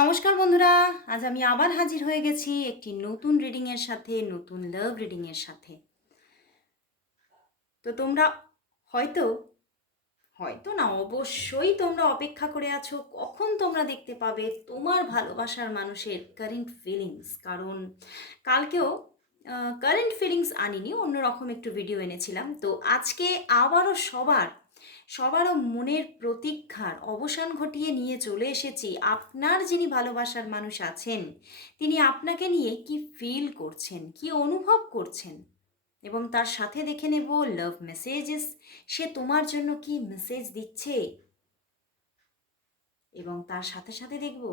নমস্কার বন্ধুরা, আজ আমি আবার হাজির হয়ে গেছি একটি নতুন রিডিংয়ের সাথে, নতুন লাভ রিডিংয়ের সাথে। তো তোমরা হয়তো হয়তো না, অবশ্যই তোমরা অপেক্ষা করে আছো, কখন তোমরা দেখতে পাবে তোমার ভালোবাসার মানুষের কারেন্ট ফিলিংস কারণ কালকেও কারেন্ট ফিলিংস আনিনি, অন্যরকম একটু ভিডিও এনেছিলাম। তো আজকে আবারও সবার সবারও মনের প্রতীক্ষার অবসান ঘটিয়ে নিয়ে চলে এসেছি। আপনার যিনি ভালোবাসার মানুষ আছেন, তিনি আপনাকে নিয়ে কি ফিল করছেন, কি অনুভব করছেন? এবং তার সাথে দেখে নেব লাভ মেসেজেস সে তোমার জন্য কি মেসেজ দিচ্ছে? এবং তার সাথে সাথে দেখব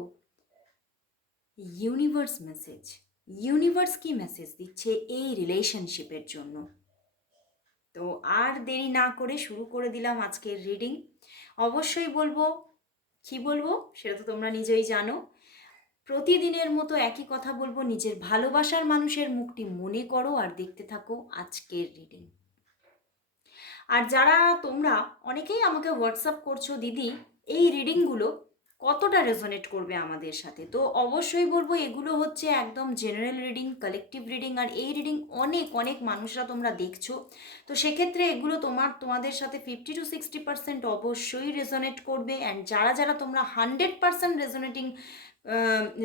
ইউনিভার্স মেসেজ ইউনিভার্স কি মেসেজ দিচ্ছে এই রিলেশনশিপের জন্য? তো আর দেরি না করে শুরু করে দিলাম আজকের রিডিং অবশ্যই বলব, কি বলব? সেটা তো তোমরা নিজেই জানো। প্রতিদিনের মতো একই কথা বলব, নিজের ভালোবাসার মানুষের মুখটি মনে করো আর দেখতে থাকো আজকের রিডিং আর যারা তোমরা, অনেকেই আমাকে হোয়াটসঅ্যাপ করছ, দিদি, এই রিডিংগুলো কতটা রেজোনেট করবে আমাদের সাথে? তো অবশ্যই বলব এগুলো হচ্ছে একদম জেনারেল রিডিং কালেকটিভ রিডিং আর এই রিডিং অনেক অনেক মানুষরা তোমরা দেখছ। তো সেক্ষেত্রে এগুলো তোমার, তোমাদের সাথে ফিফটি টু সিক্সটি পার্সেন্ট অবশ্যই রেজোনেট করবে অ্যান্ড যারা যারা তোমরা হান্ড্রেড পার্সেন্ট রেজোনেটিং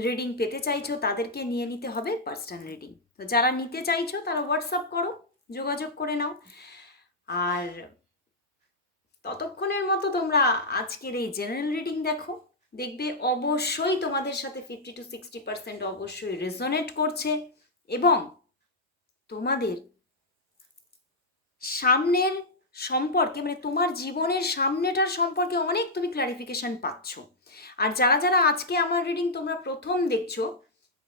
রিডিং পেতে চাইছো তাদেরকে নিয়ে নিতে হবে পার্সোনাল রিডিং তো যারা নিতে চাইছো তারা হোয়াটসঅ্যাপ করো, যোগাযোগ করে নাও। আর ততক্ষণের মতো তোমরা আজকের এই জেনারেল রিডিং দেখো। দেখবে অবশ্যই তোমাদের সাথে ফিফটি টু সিক্সটি পার্সেন্ট অবশ্যই রেজোনেট করছে এবং তোমাদের সামনের সম্পর্কে মানে তোমার জীবনের সামনেটার সম্পর্কে অনেক তুমি ক্লারিফিকেশন পাচ্ছ। আর যারা যারা আজকে আমার রিডিং তোমরা প্রথম দেখছ,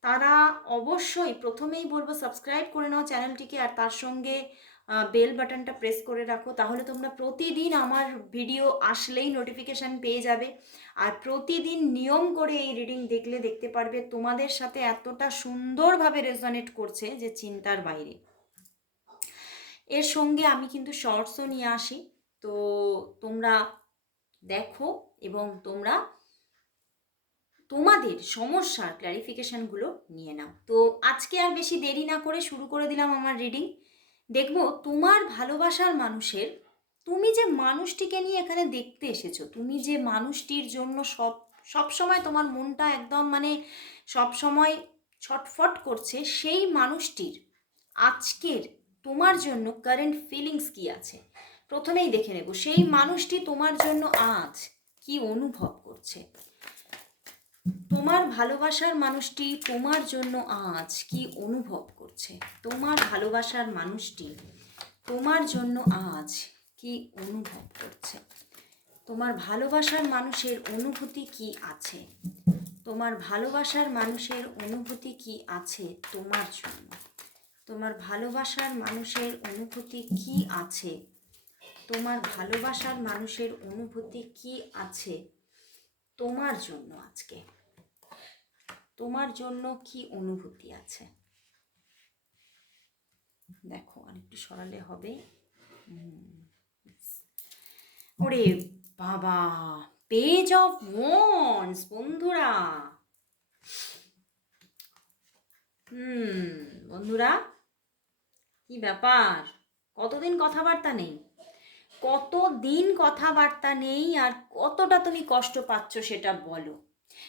তারা অবশ্যই প্রথমেই বলব সাবস্ক্রাইব করে নাও চ্যানেলটিকে আর তার সঙ্গে বেল বাটনটা প্রেস করে রাখো, তাহলে তোমরা প্রতিদিন আমার ভিডিও আসলেই নোটিফিকেশান পেয়ে যাবে। আর প্রতিদিন নিয়ম করে এই রিডিং দেখলে দেখতে পারবে, তোমাদের সাথে এতটা সুন্দরভাবে রেজনেট করছে যে চিন্তার বাইরে। এর সঙ্গে আমি কিন্তু শর্টসও নিয়ে আসি, তো তোমরা দেখো এবং তোমরা তোমাদের সমস্যার ক্ল্যারিফিকেশানগুলো নিয়ে নাও। তো আজকে আর বেশি দেরি না করে শুরু করে দিলাম আমার রিডিং দেখব তোমার ভালোবাসার মানুষের, তুমি যে মানুষটিকে নিয়ে এখানে দেখতে এসেছ, তুমি যে মানুষটির জন্য সব সব সময় তোমার মনটা একদম মানে সব সময় ছটফট করছে, সেই মানুষটির আজকের তোমার জন্য কারেন্ট ফিলিংস কি আছে? প্রথমেই দেখে নেব, সেই মানুষটি তোমার জন্য আজ কি অনুভব করছে? তোমার ভালোবাসার মানুষটি তোমার জন্য আজ কি অনুভব করছে? তোমার ভালোবাসার মানুষটি তোমার জন্য আজ কি অনুভব করছে? তোমার ভালোবাসার মানুষের অনুভূতি কি আছে? তোমার ভালোবাসার মানুষের অনুভূতি কি আছে তোমার জন্য? তোমার ভালোবাসার মানুষের অনুভূতি কি আছে? তোমার ভালোবাসার মানুষের অনুভূতি কি আছে তোমার জন্য আজকে? তোমার জন্য কি অনুভূতি আছে? দেখো, আরেকটু সরালে হবে। ওরে বাবা পেজ অফ ওয়ান্স বন্ধুরা। হুম, বন্ধুরা, কি ব্যাপার? কতদিন কথাবার্তা নেই? কতদিন কথাবার্তা নেই আর কতটা তুমি কষ্ট পাচ্ছ সেটা বলো।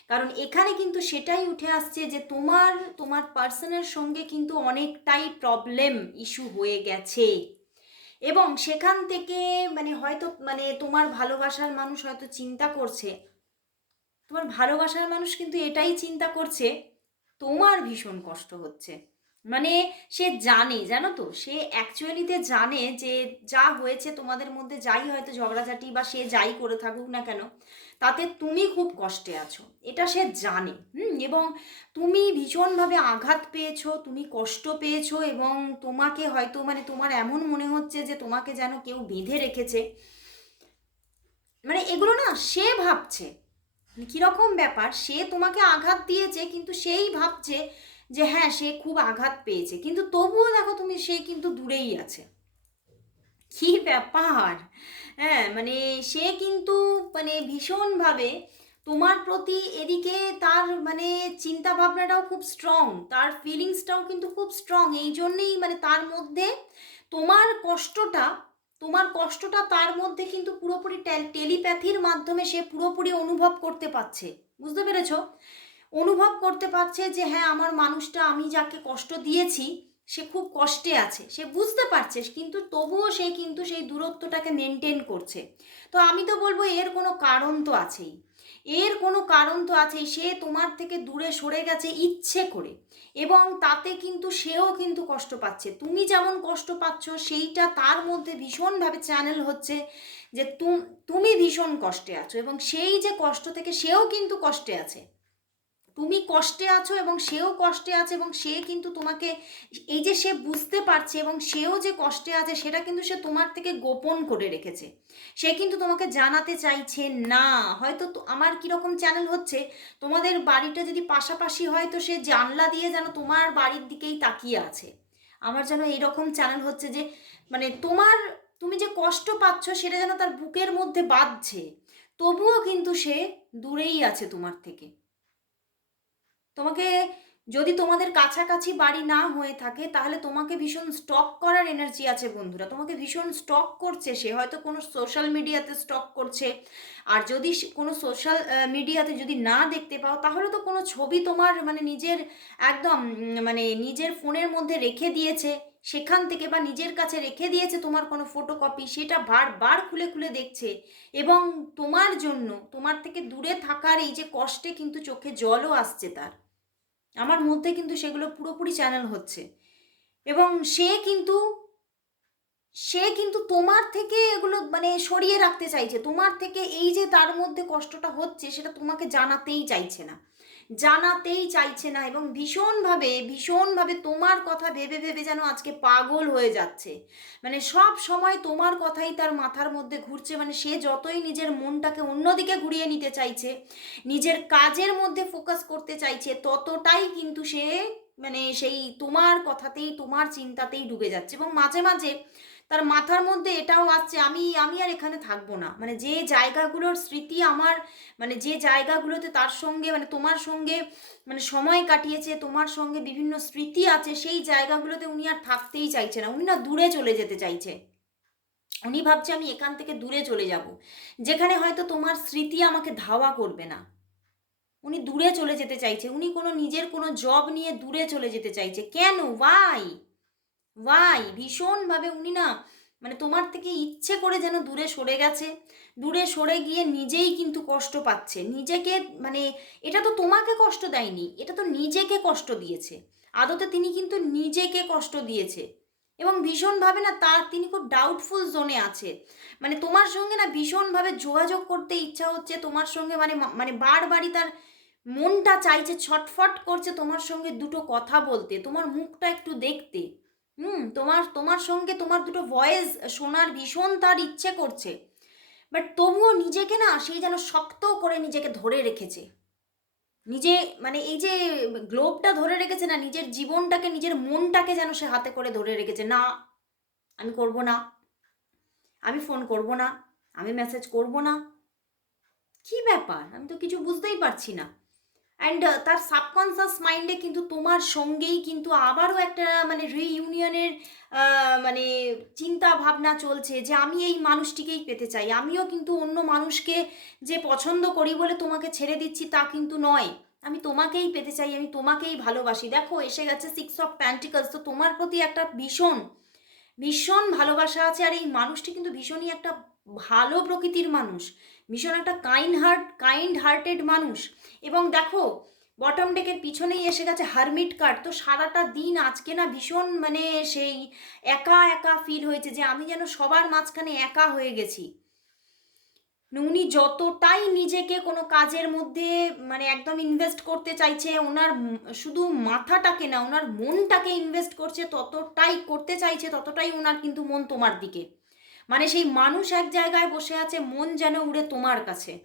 কারণ এখানে কিন্তু সেটাই উঠে আসছে যে তোমার তোমার পার্সনের সঙ্গে কিন্তু অনেকটাই প্রবলেম ইস্যু হয়ে গেছে। এবং সেখান থেকে মানে হয়তো মানে তোমার ভালোবাসার মানুষ হয়তো চিন্তা করছে, তোমার ভালোবাসার মানুষ কিন্তু এটাই চিন্তা করছে, তোমার ভীষণ কষ্ট হচ্ছে। মানে সে জানে, জানো তো? সে অ্যাকচুয়ালিতে জানে যে যা হয়েছে তোমাদের মধ্যে যাই হয়তো ঝগড়াঝাটি বা সে যাই করে থাকুক না কেন, তাতে তুমি খুব কষ্টে আছো। এটা সে জানে, হুম? এবং তুমি ভীষণভাবে আঘাত পেয়েছ, তুমি কষ্ট পেয়েছ এবং তোমাকে হয়তো মানে তোমার এমন মনে হচ্ছে যে তোমাকে যেন কেউ বেঁধে রেখেছে। মানে এগুলো না সে ভাবছে। কীরকম ব্যাপার? সে তোমাকে আঘাত দিয়েছে কিন্তু সেই ভাবছে যে হ্যাঁ সে খুব আঘাত পেয়েছে। কিন্তু তবুও দেখো তুমি, সে কিন্তু দূরেই আছে। কি ব্যাপার? হ্যাঁ মানে সে কিন্তু মানে ভীষণভাবে তোমার প্রতি এদিকে তার মানে চিন্তা ভাবনাটাও খুব স্ট্রং তার ফিলিংসটাও কিন্তু খুব স্ট্রং এই জন্যেই মানে তার মধ্যে তোমার কষ্টটা তোমার কষ্টটা তার মধ্যে কিন্তু পুরোপুরি টেলিপ্যাথির মাধ্যমে সে পুরোপুরি অনুভব করতে পারছে। বুঝতে পেরেছ? অনুভব করতে পারছে যে হ্যাঁ আমার মানুষটা আমি যাকে কষ্ট দিয়েছি, সে খুব কষ্টে আছে। সে বুঝতে পারছে, কিন্তু তবুও সে কিন্তু সেই দূরত্বটাকে মেনটেন করছে। তো আমি তো বলব, এর কোনো কারণ তো আছেই। এর কোনো কারণ তো আছেই, সে তোমার থেকে দূরে সরে গেছে ইচ্ছে করে, এবং তাতে কিন্তু সেও কিন্তু কষ্ট পাচ্ছে। তুমি যেমন কষ্ট পাচ্ছ, সেইটা তার মধ্যে ভীষণভাবে চ্যানেল হচ্ছে যে তুমি ভীষণ কষ্টে আছো। এবং সেই যে কষ্ট থেকে সেও কিন্তু কষ্টে আছে। তুমি কষ্টে আছো এবং সেও কষ্টে আছে এবং সে কিন্তু তোমাকে এই যে সে বুঝতে পারছে এবং সেও যে কষ্টে আছে, সেটা কিন্তু সে তোমার থেকে গোপন করে রেখেছে। সে কিন্তু তোমাকে জানাতে চাইছে না। হয়তো আমার কীরকম চ্যানেল হচ্ছে, তোমাদের বাড়িটা যদি পাশাপাশি হয় তো সে জানলা দিয়ে যেন তোমার বাড়ির দিকেই তাকিয়ে আছে। আমার যেন এইরকম চ্যানেল হচ্ছে যে মানে তোমার, তুমি যে কষ্ট পাচ্ছ সেটা যেন তার বুকের মধ্যে বাঁধছে। তবুও কিন্তু সে দূরেই আছে তোমার থেকে। তোমাকে যদি তোমাদের কাছাকাছি বাড়ি না হয়ে থাকে, তাহলে তোমাকে ভীষণ স্টক করার এনার্জি আছে বন্ধুরা। তোমাকে ভীষণ স্টক করছে সে। হয়তো কোনো সোশ্যাল মিডিয়াতে স্টক করছে। আর যদি কোনো সোশ্যাল মিডিয়াতে যদি না দেখতে পাও, তাহলে তো কোনো ছবি তোমার মানে নিজের একদম মানে নিজের ফোনের মধ্যে রেখে দিয়েছে। সেখান থেকে বা নিজের কাছে রেখে দিয়েছে তোমার কোনো ফটোকপি সেটা বারবার খুলে খুলে দেখছে। এবং তোমার জন্য, তোমার থেকে দূরে থাকার এই যে কষ্টে কিন্তু চোখে জলও আসছে তার। আমার মধ্যে কিন্তু সেগুলো পুরোপুরি চ্যানেল হচ্ছে। এবং সে কিন্তু সে কিন্তু তোমার থেকে এগুলো মানে সরিয়ে রাখতে চাইছে। তোমার থেকে এই যে তার মধ্যে কষ্টটা হচ্ছে, সেটা তোমাকে জানাতেই চাইছে না। জানাতেই চাইছে না এবং ভীষণভাবে ভীষণভাবে তোমার কথা ভেবে ভেবে যেন আজকে পাগল হয়ে যাচ্ছে। মানে সব সময় তোমার কথাই তার মাথার মধ্যে ঘুরছে। মানে সে যতই নিজের মনটাকে অন্যদিকে ঘুরিয়ে নিতে চাইছে, নিজের কাজের মধ্যে ফোকাস করতে চাইছে, ততটাই কিন্তু সে মানে সেই তোমার কথাতেই, তোমার চিন্তাতেই ডুবে যাচ্ছে এবং মাঝে মাঝে তার মাথার মধ্যে এটাও আসছে, আমি আমি আর এখানে থাকব না। মানে যে জায়গাগুলোর স্মৃতি আমার মানে যে জায়গাগুলোতে তার সঙ্গে মানে তোমার সঙ্গে মানে সময় কাটিয়েছে, তোমার সঙ্গে বিভিন্ন স্মৃতি আছে, সেই জায়গাগুলোতে উনি আর থাকতেই চাইছে না। উনি না দূরে চলে যেতে চাইছে। উনি ভাবছে আমি এখান থেকে দূরে চলে যাব, যেখানে হয়তো তোমার স্মৃতি আমাকে ধাওয়া করবে না। উনি দূরে চলে যেতে চাইছে, উনি কোনো নিজের কোনো জব নিয়ে দূরে চলে যেতে চাইছে। কেন? ওয়াই ওয়াই ভীষণভাবে উনি না মানে তোমার থেকে ইচ্ছে করে যেন দূরে সরে গেছে। দূরে সরে গিয়ে নিজেই কিন্তু কষ্ট পাচ্ছে। নিজেকে মানে এটা তো তোমাকে কষ্ট দেয়নি, এটা তো নিজেকে কষ্ট দিয়েছে। আদতে তিনি কিন্তু নিজেকে কষ্ট দিয়েছে। এবং ভীষণভাবে না তার, তিনি খুব ডাউটফুল জোনে আছে। মানে তোমার সঙ্গে না ভীষণভাবে যোগাযোগ করতে ইচ্ছা হচ্ছে, তোমার সঙ্গে মানে মানে বারবারই তার মনটা চাইছে, ছটফট করছে তোমার সঙ্গে দুটো কথা বলতে, তোমার মুখটা একটু দেখতে। হুম, তোমার তোমার সঙ্গে তোমার দুটো ভয়েস শোনার ভীষণ তার ইচ্ছে করছে। বাট তবুও নিজেকে না সেই যেন শক্ত করে নিজেকে ধরে রেখেছে। নিজে মানে এই যে গ্লোবটা ধরে রেখেছে না, নিজের জীবনটাকে, নিজের মনটাকে যেন সে হাতে করে ধরে রেখেছে, না, আমি করব না। আমি ফোন করব না। আমি মেসেজ করব না। কি ব্যাপার? আমি তো কিছু বুঝতেই পারছি না। অ্যান্ড uh, তার সাবকনসিয়াস মাইন্ডে কিন্তু তোমার সঙ্গেই কিন্তু আবারও একটা মানে রিইউনিয়নের মানে চিন্তা ভাবনা চলছে যে আমি এই মানুষটিকেই পেতে চাই। আমিও কিন্তু অন্য মানুষকে যে পছন্দ করি বলে তোমাকে ছেড়ে দিচ্ছি তা কিন্তু নয়। আমি তোমাকেই পেতে চাই আমি তোমাকেই ভালোবাসি। দেখো এসে গেছে সিক্স অফ প্যান্টিকলস তো তোমার প্রতি একটা ভীষণ ভীষণ ভালোবাসা আছে আর এই মানুষটি কিন্তু ভীষণই একটা ভালো প্রকৃতির মানুষ। ভীষণ একটা কাইন্ড হার্ট কাইন্ড হার্টেড মানুষ। এবং দেখো বটম ডেকের পিছনেই এসে গেছে হারমিট কার্ড তো সারাটা দিন আজকে না ভীষণ মানে সেই একা একা ফিল হয়েছে যে আমি যেন সবার মাঝখানে একা হয়ে গেছি। উনি যতটাই নিজেকে কোনো কাজের মধ্যে মানে একদম ইনভেস্ট করতে চাইছে, ওনার শুধু মাথাটাকে না, ওনার মনটাকে ইনভেস্ট করছে, ততটাই করতে চাইছে, ততটাই ওনার কিন্তু মন তোমার দিকে। মানে সেই মানুষ এক জায়গায় বসে আছে, মন যেন উড়ে তোমার কাছে।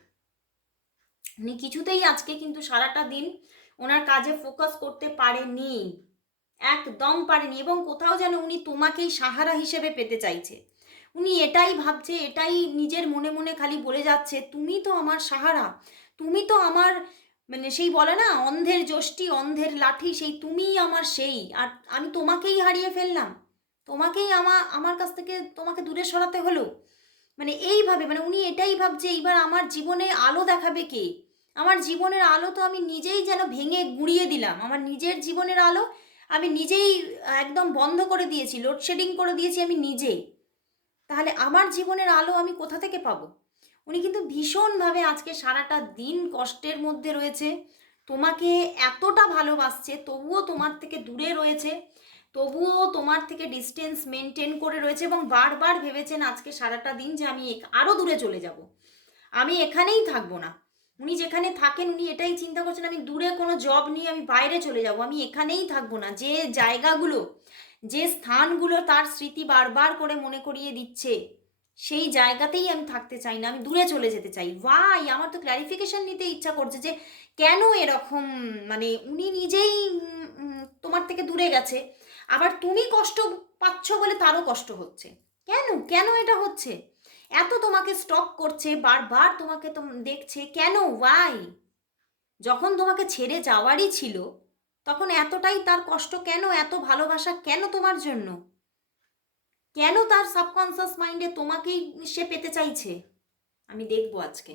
উনি কিছুতেই আজকে কিন্তু সারাটা দিন ওনার কাজে ফোকাস করতে পারেনি। একদম পারেনি এবং কোথাও যেন উনি তোমাকেই সাহারা হিসেবে পেতে চাইছে। উনি এটাই ভাবছে, এটাই নিজের মনে মনে খালি বলে যাচ্ছে, তুমি তো আমার সাহারা, তুমি তো আমার মানে সেই বলে না, অন্ধের যষ্টি, অন্ধের লাঠি, সেই তুমিই আমার সেই, আর আমি তোমাকেই হারিয়ে ফেললাম, তোমাকেই আমার আমার কাছ থেকে তোমাকে দূরে সরাতে হলো। মানে এইভাবে মানে উনি এটাই ভাবছে, এইবার আমার জীবনে আলো দেখাবে কে? আমার জীবনের আলো তো আমি নিজেই যেন ভেঙে গুঁড়িয়ে দিলাম, আমার নিজের জীবনের আলো আমি নিজেই একদম বন্ধ করে দিয়েছি, লোডশেডিং করে দিয়েছি আমি নিজেই তাহলে আমার জীবনের আলো আমি কোথা থেকে পাবো? উনি কিন্তু ভীষণভাবে আজকে সারাটা দিন কষ্টের মধ্যে রয়েছে। তোমাকে এতটা ভালোবাসছে, তবুও তোমার থেকে দূরে রয়েছে, তবুও তোমার থেকে ডিস্টেন্স মেনটেন করে রয়েছে এবং বারবার ভেবেছেন আজকে সারাটা দিন যে আমি আরও দূরে চলে যাব। আমি এখানেই থাকব না। উনি যেখানে থাকেন, উনি এটাই চিন্তা করছেন, আমি দূরে কোনো জব নিয়ে আমি বাইরে চলে যাব, আমি এখানেই থাকব না। যে জায়গাগুলো যে স্থানগুলো তার স্মৃতি বারবার করে মনে করিয়ে দিচ্ছে, সেই জায়গাতেই আমি থাকতে চাই না, আমি দূরে চলে যেতে চাই। ওয়াই আমার তো ক্ল্যারিফিকেশন নিতে ইচ্ছা করছে যে কেন এরকম? মানে উনি নিজেই তোমার থেকে দূরে গেছে, আবার তুমি কষ্ট পাচ্ছ বলে তারও কষ্ট হচ্ছে। কেন? কেন এটা হচ্ছে? এত তোমাকে স্টক করছে, বারবার তোমাকে দেখছে, কেন? ওয়াই যখন তোমাকে ছেড়ে যাওয়ারই ছিল তখন এতটাই তার কষ্ট কেন? এত ভালোবাসা কেন তোমার জন্য? কেন তার সাবকনসিয়াস মাইন্ডে তোমাকেই সে পেতে চাইছে? আমি দেখব আজকে।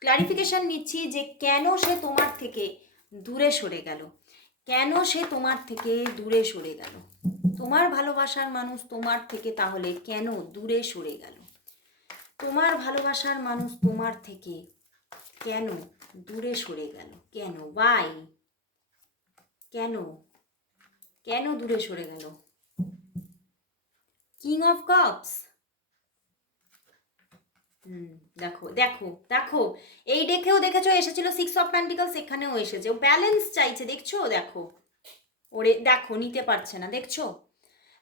ক্লারিফিকেশন নিচ্ছি যে কেন সে তোমার থেকে দূরে সরে গেল? কেন সে তোমার থেকে দূরে সরে গেল? তোমার ভালোবাসার মানুষ তোমার থেকে তাহলে কেন দূরে সরে গেল? তোমার ভালোবাসার মানুষ তোমার থেকে কেন দূরে সরে গেল? কেন? বাই কেন? কেন দূরে সরে গেল? কিং অফ কাপস হুম, দেখো দেখো দেখো। এই দেখেও দেখেছ, এসেছিল সিক্স অফ প্যান্টিকলস এখানেও এসেছে। ও ব্যালেন্স চাইছে, দেখছ? দেখো। ওরে, দেখো, নিতে পারছে না, দেখছ?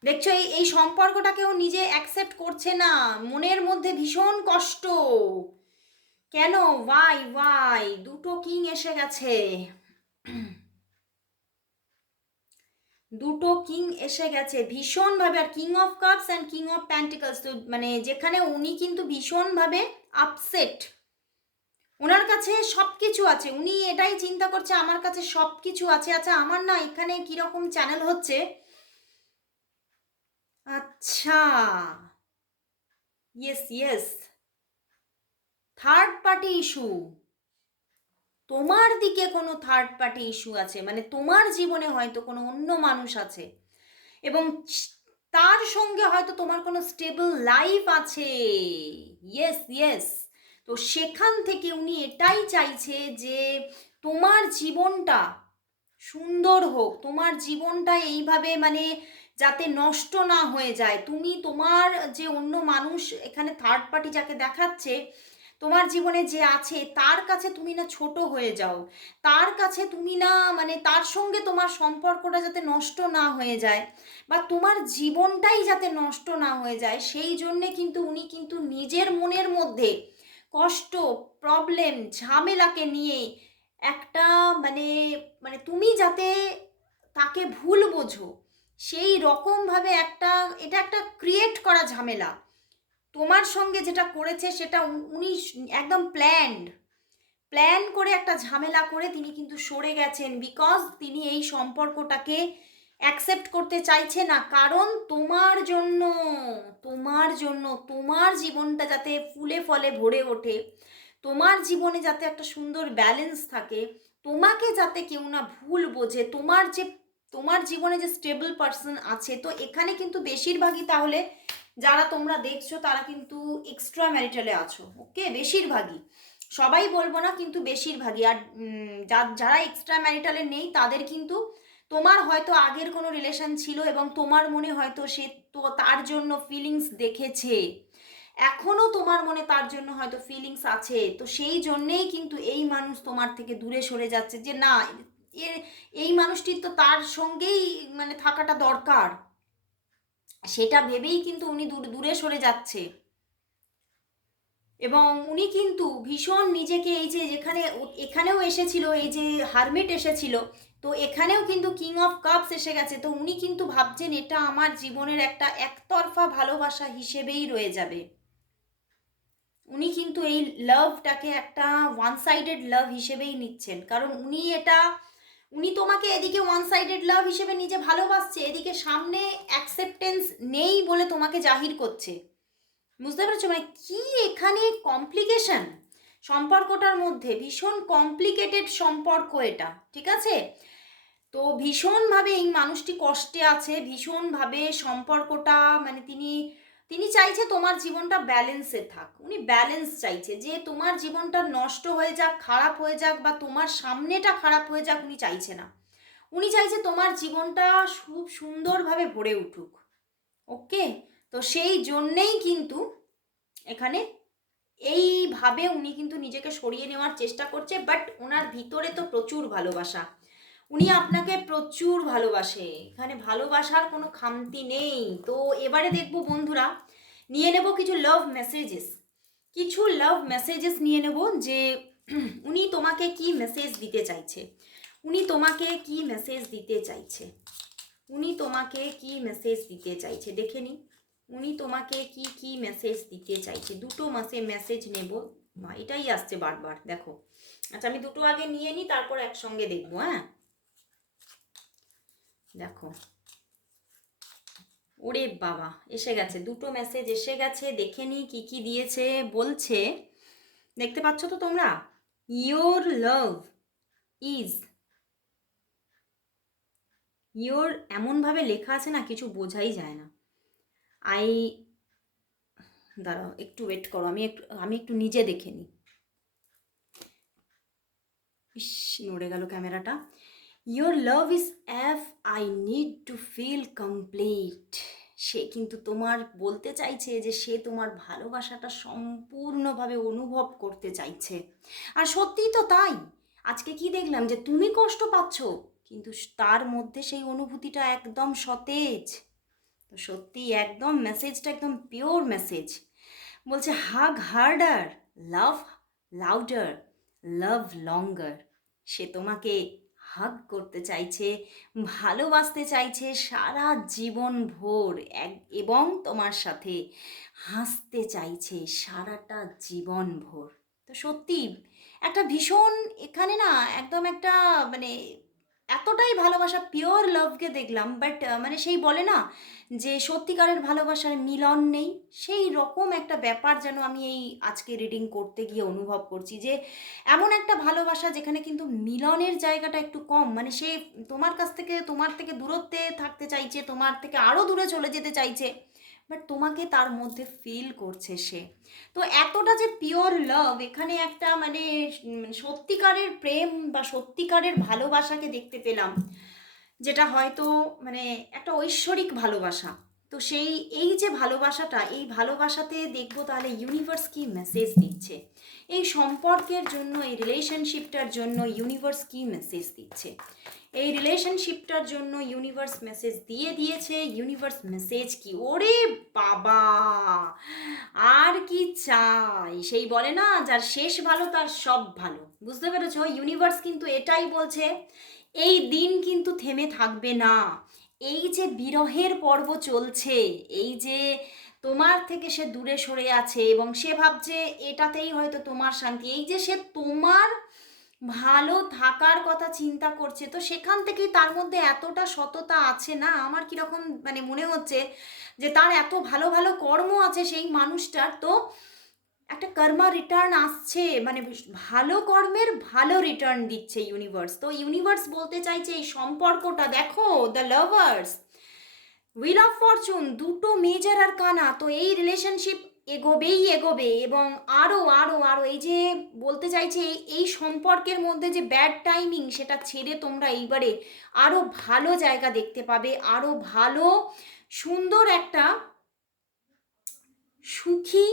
দেখছ, এই এই সম্পর্কটাকেও নিজে অ্যাকসেপ্ট করছে না। মনের মধ্যে ভীষণ কষ্ট। কেন? ওয়াই ওয়াই দুটো কিং এসে গেছে। দুটো কিং এসে গেছে। ভীষণভাবে আর king of cups and king of pentacles তো মানে যেখানে উনি কিন্তু ভীষণভাবে আপসেট ওনার কাছে সব কিছু আছে। উনি এটাই চিন্তা করছে, আমার কাছে সব কিছু আছে। আচ্ছা আমার না এখানে কীরকম চ্যানেল হচ্ছে? আচ্ছা। Yes yes third party issue তোমার দিকে কোনো থার্ড পার্টি ইস্যু আছে? মানে তোমার জীবনে হয়তো কোনো অন্য মানুষ আছে এবং তার সঙ্গে হয়তো তোমার কোনো স্টেবল লাইফ আছে। ইয়েস ইয়েস তো সেখান থেকে উনি এটাই চাইছে যে তোমার জীবনটা সুন্দর হোক, তোমার জীবনটা এইভাবে মানে যাতে নষ্ট না হয়ে যায়। তুমি তোমার যে অন্য মানুষ এখানে থার্ড পার্টি যাকে দেখাচ্ছে তোমার জীবনে যে আছে, তার কাছে তুমি না ছোট হয়ে যাও। তার কাছে তুমি না মানে তার সঙ্গে তোমার সম্পর্কটা যাতে নষ্ট না হয়ে যায় বা তোমার জীবনটাই যাতে নষ্ট না হয়ে যায়, সেই জন্যে কিন্তু উনি কিন্তু নিজের মনের মধ্যে কষ্ট প্রবলেম ঝামেলাকে নিয়ে একটা মানে মানে তুমি যাতে তাকে ভুল বোঝো, সেই রকমভাবে একটা, এটা একটা ক্রিয়েট করা ঝামেলা। তোমার সঙ্গে যেটা করেছে সেটা উনি একদম প্ল্যান্ড প্ল্যান করে একটা ঝামেলা করে তিনি কিন্তু সরে গেছেন বিকজ তিনি এই সম্পর্কটাকে অ্যাকসেপ্ট করতে চাইছে না। কারণ তোমার জন্য তোমার জন্য, তোমার জীবনটা যাতে ফুলে ফলে ভরে ওঠে, তোমার জীবনে যাতে একটা সুন্দর ব্যালেন্স থাকে, তোমাকে যাতে কেউ না ভুল বোঝে, তোমার যে, তোমার জীবনে যে স্টেবল পার্সন আছে, তো এখানে কিন্তু বেশিরভাগই তাহলে যারা তোমরা দেখছ, তারা কিন্তু এক্সট্রা ম্যারিটালে আছো ওকে বেশিরভাগই। সবাই বলব না, কিন্তু বেশিরভাগই। আর যারা এক্সট্রা ম্যারিটালে নেই, তাদের কিন্তু তোমার হয়তো আগের কোনো রিলেশন ছিল এবং তোমার মনে হয়তো সে তো তার জন্য ফিলিংস দেখেছে। এখনও তোমার মনে তার জন্য হয়তো ফিলিংস আছে। তো সেই জন্যেই কিন্তু এই মানুষ তোমার থেকে দূরে সরে যাচ্ছে যে, না এর এই মানুষটির তো তার সঙ্গেই মানে থাকাটা দরকার। সেটা ভেবেই কিন্তু উনি দূর, দূরে সরে যাচ্ছে। এবং উনি কিন্তু ভীষণ নিজেকে এই যে যেখানে এখানেও এসেছিল, এই যে হারমিট এসেছিল, তো এখানেও কিন্তু কিং অফ কাপস এসে গেছে। তো উনি কিন্তু ভাবছেন এটা আমার জীবনের একটা একতরফা ভালোবাসা হিসেবেই রয়ে যাবে। উনি কিন্তু এই লাভটাকে একটা ওয়ান সাইডেড লাভ হিসেবেই নিচ্ছেন। কারণ উনি এটা উনি তোমাকে এদিকে ওয়ান সাইডেড লাভ হিসেবে নিজে ভালোবাসছে, এদিকে সামনে অ্যাকসেপ্টেন্স নেই বলে তোমাকে জাহির করছে। বুঝতে পেরেছ? মানে কি এখানে কমপ্লিকেশন সম্পর্কটার মধ্যে ভীষণ কমপ্লিকেটেড সম্পর্ক এটা, ঠিক আছে? তো ভীষণভাবে এই মানুষটি কষ্টে আছে, ভীষণভাবে সম্পর্কটা মানে তিনি তিনি চাইছে তোমার জীবনটা ব্যালেন্সে থাক। উনি ব্যালেন্স চাইছে যে তোমার জীবনটা নষ্ট হয়ে যাক, খারাপ হয়ে যাক বা তোমার সামনেটা খারাপ হয়ে যাক উনি চাইছে না। উনি চাইছে তোমার জীবনটা খুব সুন্দরভাবে ভরে উঠুক। ওকে? তো সেই জন্যেই কিন্তু এখানে এইভাবে উনি কিন্তু নিজেকে সরিয়ে নেওয়ার চেষ্টা করছে বাট ওনার ভিতরে তো প্রচুর ভালোবাসা। উনি আপনাকে প্রচুর ভালোবাসে। এখানে ভালোবাসার কোনো খামতি নেই। তো এবারে দেখব বন্ধুরা, নিয়ে নেব কিছু লাভ মেসেজেস কিছু লাভ মেসেজেস নিয়ে নেব যে উনি তোমাকে কি মেসেজ দিতে চাইছে। উনি তোমাকে কি মেসেজ দিতে চাইছে। উনি তোমাকে কি মেসেজ দিতে চাইছে, দেখে নি উনি তোমাকে কি কি মেসেজ দিতে চাইছে। দুটো মাসে মেসেজ নেব। এটাই আসছে বারবার, দেখো। আচ্ছা আমি দুটো আগে নিয়ে নিই, তারপর একসঙ্গে দেখব হ্যাঁ? দেখো। ওরে বাবা, এসে গেছে। দুটো মেসেজ এসে গেছে, দেখে নি কি কি দিয়েছে, বলছে। দেখতে পাচ্ছ তো তোমরা? ইয়োর লাভ ইজ ইয়োর এমনভাবে লেখা আছে না, কিছু বোঝাই যায় না। আই দাঁড়াও, একটু ওয়েট করো, আমি একটু আমি একটু নিজে দেখে নিই ইস, নড়ে গেল ক্যামেরাটা। Your love is if I need to feel complete সে কিন্তু তোমার বলতে চাইছে যে সে তোমার ভালোবাসাটা সম্পূর্ণভাবে অনুভব করতে চাইছে। আর সত্যিই তো তাই। আজকে কি দেখলাম যে তুমি কষ্ট পাচ্ছ, কিন্তু তার মধ্যে সেই অনুভূতিটা একদম সতেজ। তো সত্যি একদম মেসেজটা একদম পিওর মেসেজ বলছে হাগ হার্ডার লাভ লাউডার লাভ লঙ্গার সে তোমাকে হাগ করতে চাইছে, ভালোবাসতে চাইছে সারা জীবন ভোর এক, এবং তোমার সাথে হাসতে চাইছে সারাটা জীবন ভোর। তো সত্যি একটা ভীষণ এখানে না একদম একটা মানে এতটাই ভালোবাসা পিওর লাভকে দেখলাম বাট মানে সেই বলে না যে সত্যিকারের ভালোবাসার মিলন নেই। সেই রকম একটা ব্যাপার যেন আমি এই আজকে রিডিং করতে গিয়ে অনুভব করছি যে এমন একটা ভালোবাসা যেখানে কিন্তু মিলনের জায়গাটা একটু কম। মানে সে তোমার কাছ থেকে, তোমার থেকে দূরত্বে থাকতে চাইছে, তোমার থেকে আরও দূরে চলে যেতে চাইছে। বাট তোমাকে তার মধ্যে ফিল করছে সে। তো এতটা যে পিওর লাভ এখানে একটা মানে সত্যিকারের প্রেম বা সত্যিকারের ভালোবাসাকে দেখতে পেলাম, যেটা হয়তো মানে একটা ঐশ্বরিক ভালোবাসা। তো সেই, এই যে ভালোবাসাটা, এই ভালোবাসাতে দেখব তাহলে ইউনিভার্স কি মেসেজ দিচ্ছে? এই সম্পর্কের জন্য, এই রিলেশনশিপটার জন্য ইউনিভার্স কি মেসেজ দিচ্ছে? এই রিলেশনশিপটার জন্য ইউনিভার্স মেসেজ দিয়ে দিয়েছে ইউনিভার্স মেসেজ কি? ওরে বাবা! আর কি চাই? সেই বলে না, যার শেষ ভালো, তার সব ভালো। বুঝতে পেরেছ? ইউনিভার্স কিন্তু এটাই বলছে, এই দিন কিন্তু থেমে থাকবে না। এই যে বিরহের পর্ব চলছে, এই যে তোমার থেকে সে দূরে সরে আছে এবং সে ভাবছে এটাতেই হয়তো তোমার শান্তি। এই যে সে তোমার ভালো থাকার কথা চিন্তা করছে। তো সেখান থেকেই তার মধ্যে এতটা সততা আছে না? আমার কীরকম মানে মনে হচ্ছে যে তার এত ভালো ভালো কর্ম আছে সেই মানুষটার। তো একটা কর্মা রিটার্ন আসছে মানে ভালো কর্মের ভালো রিটার্ন দিচ্ছে ইউনিভার্স তো ইউনিভার্স বলতে চাইছে এই সম্পর্কটা দেখো the lovers wheel of fortune দুটো মেজর আর কানা। তো এই রিলেশনশিপ এগোবেই এগোবে এবং আরও আরও আরও এই যে বলতে চাইছে, এই- সম্পর্কের মধ্যে যে ব্যাড টাইমিং সেটা ছেড়ে তোমরা এইবারে আরও ভালো জায়গা দেখতে পাবে আরও ভালো, সুন্দর একটা সুখী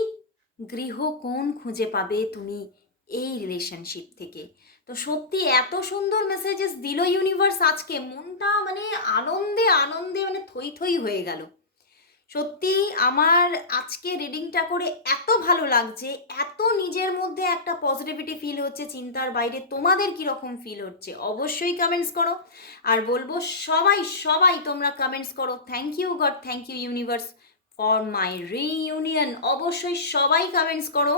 গৃহকোণ খুঁজে পাবে তুমি এই রিলেশনশিপ থেকে। তো সত্যি এত সুন্দর মেসেজেস দিল ইউনিভার্স আজকে, মনটা মানে আনন্দে আনন্দে মানে থই থই হয়ে গেল। সত্যি আমার আজকে রিডিংটা করে এত ভালো লাগছে, এত নিজের মধ্যে একটা পজিটিভিটি ফিল হচ্ছে, চিন্তার বাইরে তোমাদের কীরকম ফিল হচ্ছে, অবশ্যই কমেন্টস করো। আর বলব সবাই সবাই তোমরা কমেন্টস করো। Thank you God thank you universe for my reunion অবশ্যই সবাই কমেন্টস করো।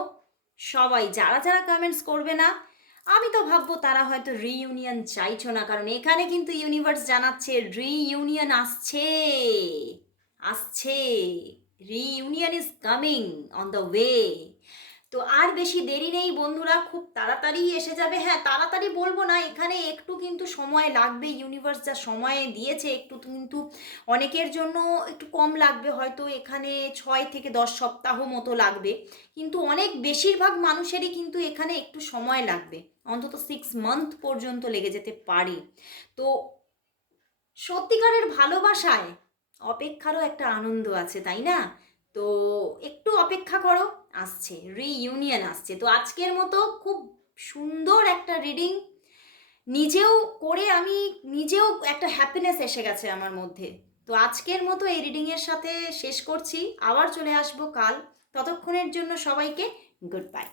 সবাই, যারা যারা কমেন্টস করবে না, আমি তো ভাববো তারা হয়তো রিইউনিয়ন চাইছো না, কারণ এখানে কিন্তু ইউনিভার্স জানাচ্ছে রিইউনিয়ন আসছে। আসছে। Reunion is coming on the way তো আর বেশি দেরি নেই বন্ধুরা, খুব তাড়াতাড়ি এসে যাবে। হ্যাঁ তাড়াতাড়ি বলব না, এখানে একটু কিন্তু সময় লাগবে। ইউনিভার্স যা সময় দিয়েছে, একটু কিন্তু অনেকের জন্য একটু কম লাগবে, হয়তো এখানে ছয় থেকে দশ সপ্তাহ মতো লাগবে। কিন্তু অনেক বেশিরভাগ মানুষেরই কিন্তু এখানে একটু সময় লাগবে। অন্তত সিক্স মান্থ পর্যন্ত লেগে যেতে পারে। তো সত্যিকারের ভালোবাসায় অপেক্ষারও একটা আনন্দ আছে, তাই না? তো একটু অপেক্ষা করো, আসছে রিইউনিয়ন আসছে। তো আজকের মতো খুব সুন্দর একটা রিডিং নিজেও করে আমি নিজেও একটা হ্যাপিনেস এসে গেছে আমার মধ্যে। তো আজকের মতো এই রিডিংয়ের সাথে শেষ করছি, আবার চলে আসব কাল। ততক্ষণের জন্য সবাইকে গুড বাই